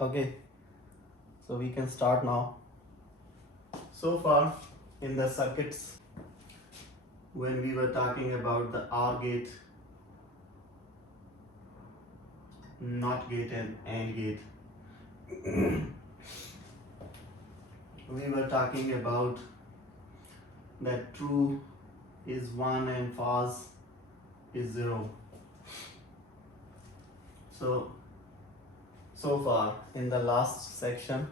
Okay, so we can start now. So far in the circuits, when we were talking about the OR gate, NOT gate and AND gate, we were talking about that true is 1 and false is 0. So far in the last section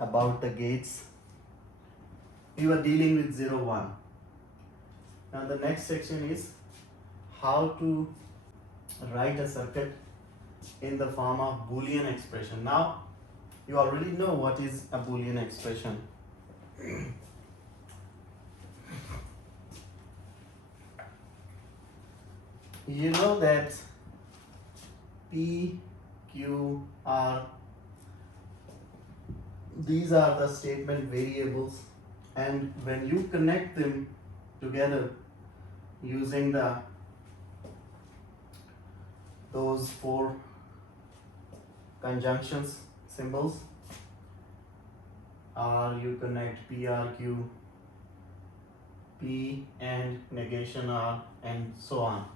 about the gates, we were dealing with 0, 1. Now the next section is how to write a circuit in the form of Boolean expression. Now you already know what is a Boolean expression. You know that P, Q, R, these are the statement variables, and when you connect them together using those 4 conjunctions symbols, or you connect P, R, Q, P and negation R, and so on,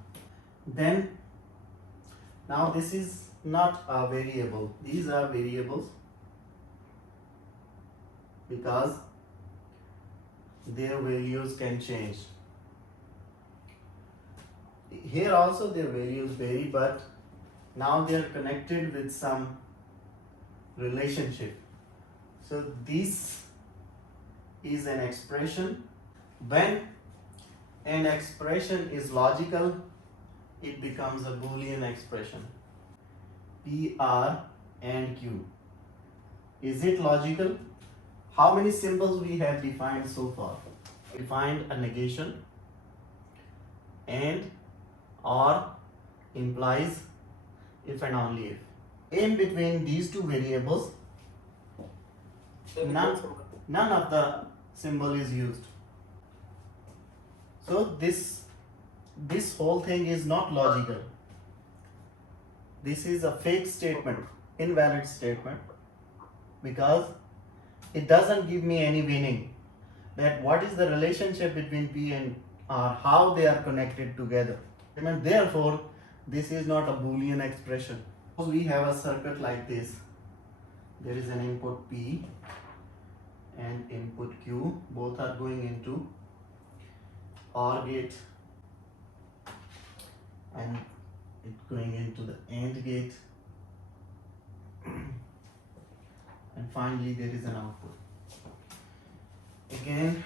then now this is not a variable. These are variables because their values can change. Here also their values vary, but now they are connected with some relationship. So this is an expression. When an expression is logical, it becomes a Boolean expression. P, R and Q. Is it logical? How many symbols we have defined so far? Defined a negation, and, or implies if and only if. In between these two variables, none of the symbol is used. So this whole thing is not logical. This is a fake statement, invalid statement, because it doesn't give me any meaning that what is the relationship between P and R, how they are connected together. And therefore, this is not a Boolean expression. Suppose we have a circuit like this. There is an input P and input Q. Both are going into OR gate, and it going into the AND gate, and finally there is an output. Again,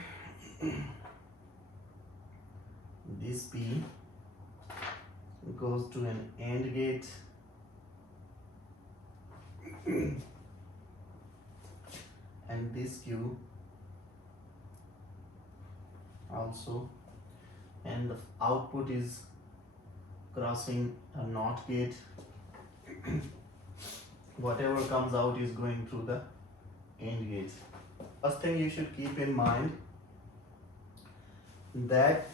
this P goes to an AND gate, and this Q also, and the output is crossing a NOT gate. Whatever comes out is going through the AND gate. First thing you should keep in mind that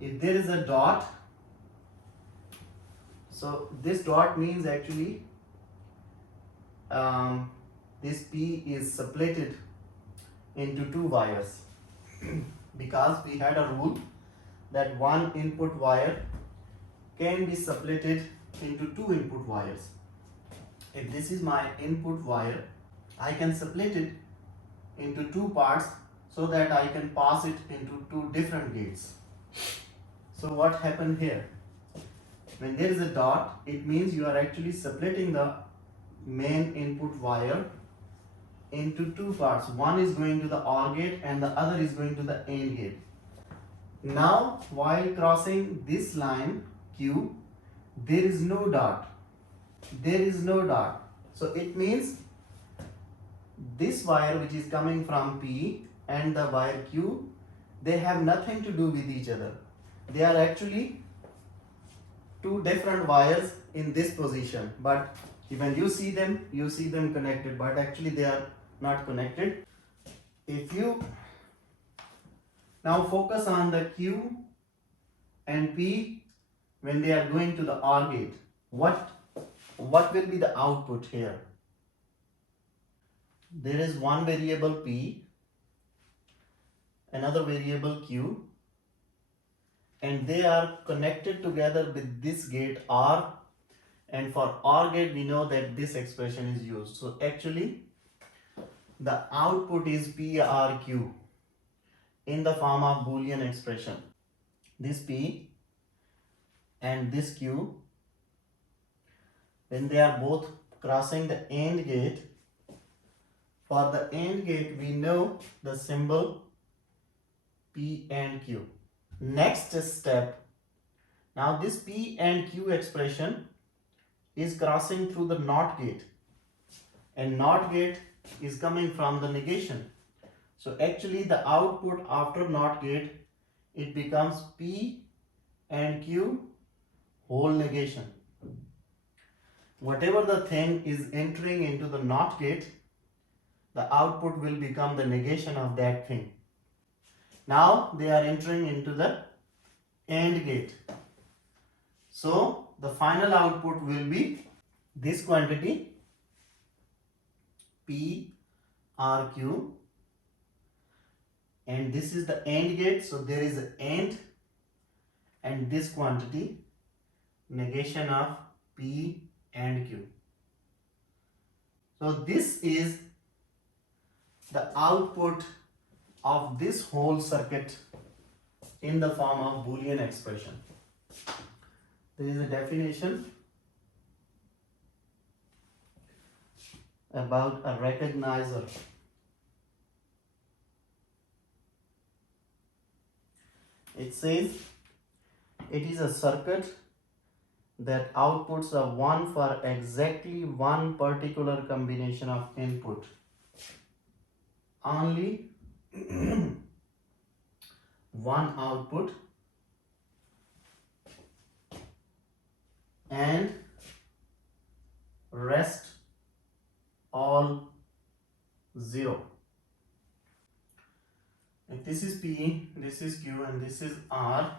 if there is a dot, so this dot means actually this P is separated into 2 wires because we had a rule that one input wire can be separated into 2 input wires. If this is my input wire, I can split it into 2 parts so that I can pass it into 2 different gates. So what happened here? When there is a dot, it means you are actually splitting the main input wire into 2 parts. One is going to the OR gate and the other is going to the AND gate. Now, while crossing this line Q, there is no dot. There is no dot. So it means this wire which is coming from P and the wire Q, they have nothing to do with each other. They are actually 2 different wires in this position, but when you see them connected, but actually they are not connected. If you now focus on the Q and P when they are going to the OR gate, what what will be the output here? There is one variable P, another variable Q, and they are connected together with this gate OR, and for OR gate we know that this expression is used. So actually the output is PRQ in the form of Boolean expression. This P and this Q, when they are both crossing the AND gate, for the AND gate we know the symbol P and Q. Next step, now this P and Q expression is crossing through the NOT gate, and NOT gate is coming from the negation. So actually the output after NOT gate, it becomes P and Q whole negation. Whatever the thing is entering into the NOT gate, the output will become the negation of that thing. Now they are entering into the AND gate. So the final output will be this quantity P R Q, and this is the AND gate, so there is an AND, and this quantity negation of P and Q. So this is the output of this whole circuit in the form of Boolean expression. There is a definition about a recognizer. It says it is a circuit that outputs a 1 for exactly one particular combination of input. Only one output and rest all 0. If this is P, this is Q, and this is R,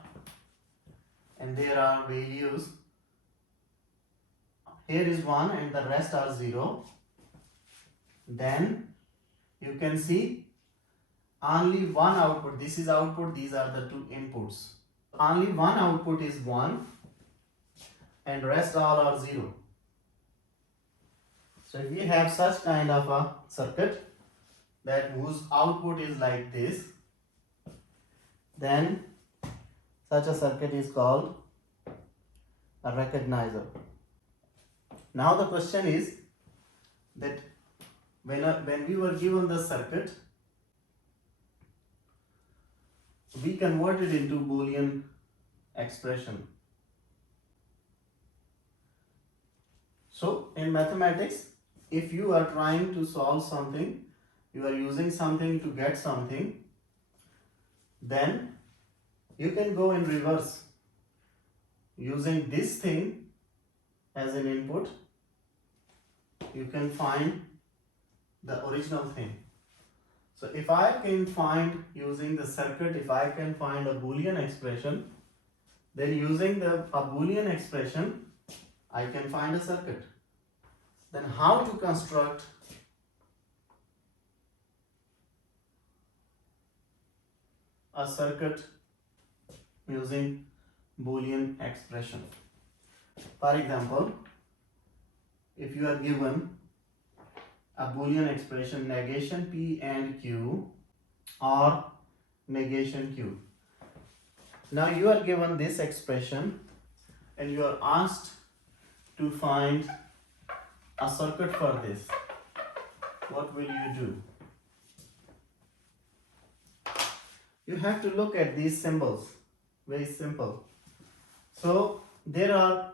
and there are values, here is 1 and the rest are 0, then you can see only one output. This is output, these are the two inputs. Only one output is 1 and rest all are 0. So if we have such kind of a circuit that whose output is like this, then such a circuit is called a recognizer. Now the question is that when we were given the circuit, we converted into Boolean expression. So in mathematics, if you are trying to solve something, you are using something to get something, then you can go in reverse. Using this thing as an input, you can find the original thing. So if I can find, using the circuit, if I can find a Boolean expression, then using a Boolean expression, I can find a circuit. Then how to construct a circuit using Boolean expression? For example, if you are given a Boolean expression negation P and Q or negation Q. Now you are given this expression and you are asked to find a circuit for this. What will you do? You have to look at these symbols. Very simple. So there are,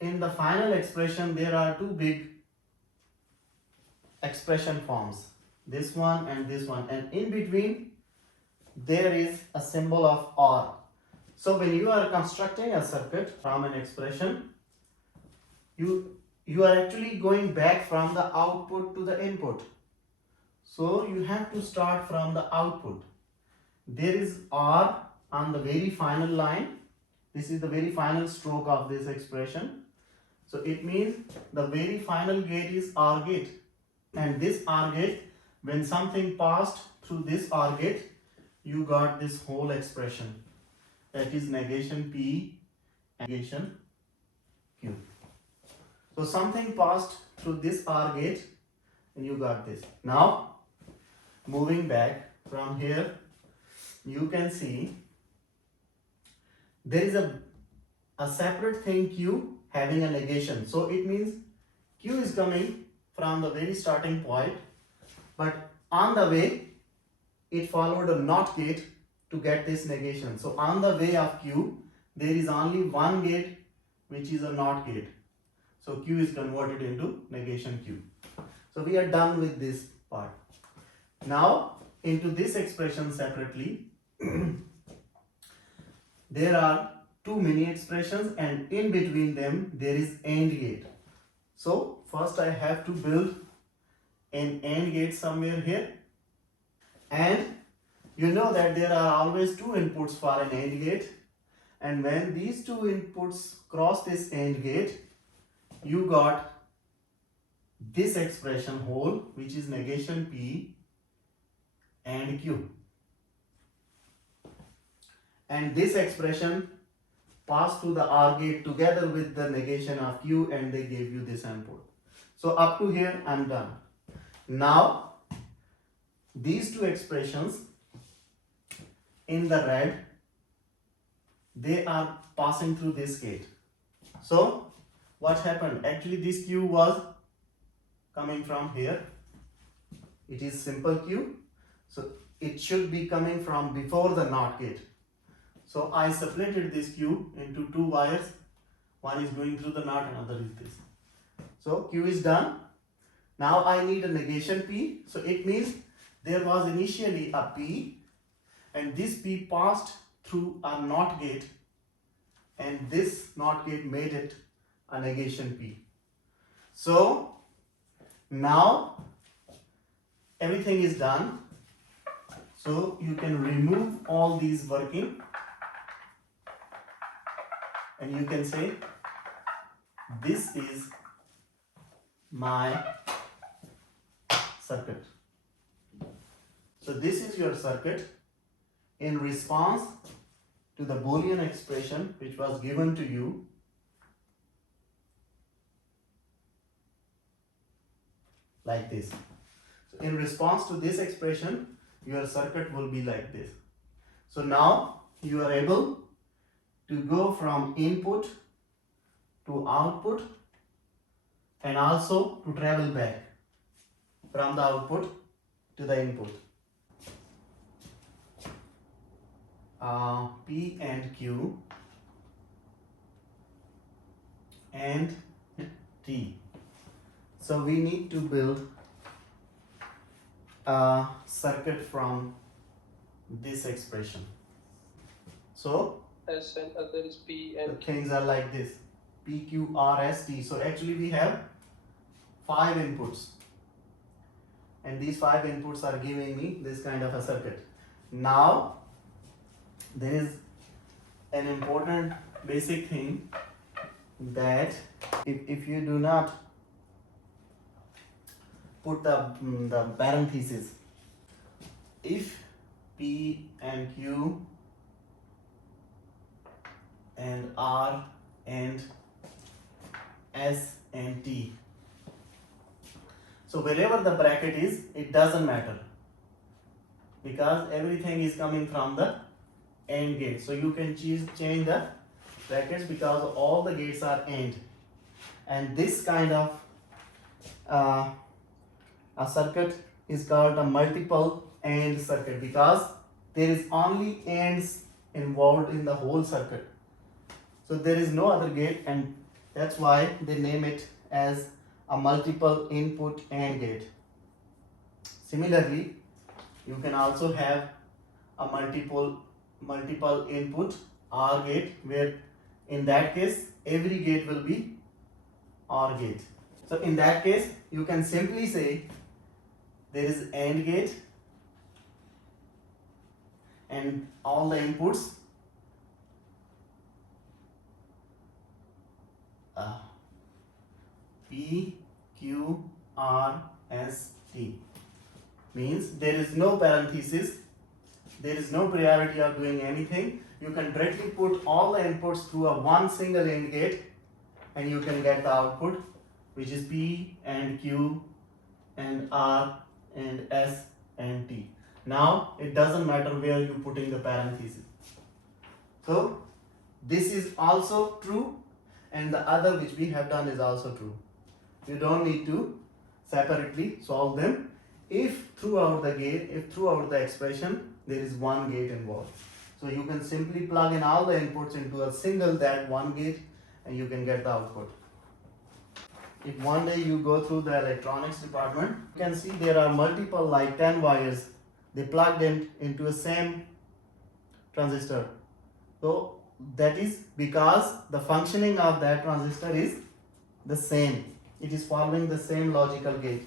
in the final expression, there are two big expression forms, this one and this one, and in between there is a symbol of OR. So when you are constructing a circuit from an expression, you are actually going back from the output to the input. So you have to start from the output. There is OR on the very final line. This is the very final stroke of this expression. So it means the very final gate is OR gate. And this OR gate, when something passed through this OR gate, you got this whole expression. That is negation P and negation Q. So something passed through this OR gate and you got this. Now, moving back from here, you can see there is a separate thing Q having a negation. So it means Q is coming from the very starting point, but on the way it followed a NOT gate to get this negation. So on the way of Q, there is only one gate which is a NOT gate. So Q is converted into negation Q. So we are done with this part. Now into this expression separately, there are two mini expressions and in between them there is AND gate. So first I have to build an AND gate somewhere here, and you know that there are always two inputs for an AND gate, and when these two inputs cross this AND gate, you got this expression whole, which is negation P and Q, and this expression passed through the OR gate together with the negation of Q and they gave you this input. So up to here I'm done. Now these two expressions in the red, they are passing through this gate. So what happened? Actually this Q was coming from here. It is simple Q. So it should be coming from before the NOT gate. So I separated this Q into two wires. One is going through the NOT, another is this. So Q is done. Now I need a negation P. So it means there was initially a P and this P passed through a NOT gate and this NOT gate made it a negation P. So now everything is done. So you can remove all these working and you can say this is my circuit. So this is your circuit in response to the Boolean expression which was given to you. Like this. So in response to this expression, your circuit will be like this. So now you are able to go from input to output and also to travel back from the output to the input. P and Q and T. So we need to build a circuit from this expression. So S and other is P and the things are like this: P, Q, R, S, T. So actually we have 5 inputs, and these 5 inputs are giving me this kind of a circuit. Now there is an important basic thing that if you do not put the parenthesis, if P and Q and R and S and T, so wherever the bracket is, it doesn't matter because everything is coming from the AND gate. So you can change the brackets because all the gates are AND, and this kind of a circuit is called a multiple AND circuit because there is only ANDs involved in the whole circuit. So there is no other gate, and that's why they name it as a multiple input AND gate. Similarly, you can also have a multiple input OR gate, where in that case every gate will be OR gate. So in that case you can simply say there is AND gate and all the inputs P, Q, R, S, T. Means there is no parenthesis, there is no priority of doing anything. You can directly put all the inputs through a one single AND gate and you can get the output, which is P and Q and R and S and T. Now it doesn't matter where you putting the parenthesis. So this is also true, and the other which we have done is also true. You don't need to separately solve them if throughout the expression there is one gate involved. So you can simply plug in all the inputs into a single that one gate and you can get the output. If one day you go through the electronics department, you can see there are multiple, like 10 wires. They plugged in into a same transistor. So that is because the functioning of that transistor is the same. It is following the same logical gate.